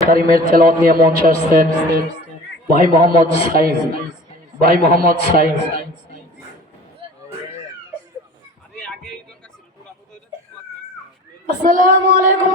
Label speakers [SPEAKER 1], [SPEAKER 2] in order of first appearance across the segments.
[SPEAKER 1] কারিমের তেলাওয়াত নিয়ে মঞ্চে আসছেন ভাই মোহাম্মদ সাইম। ভাই মোহাম্মদ সাইম।
[SPEAKER 2] আসসালামু আলাইকুম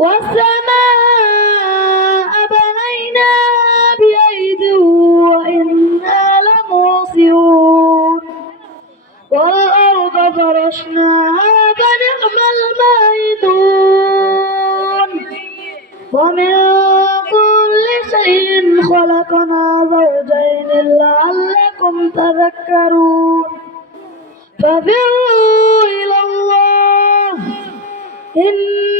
[SPEAKER 2] والسماء بنيناها بأيد وإنا لموسعون والأرض فرشناها فنعم الماهدون ومن كل شيء خلقنا زوجين لعلكم تذكرون ففروا إلى الله إني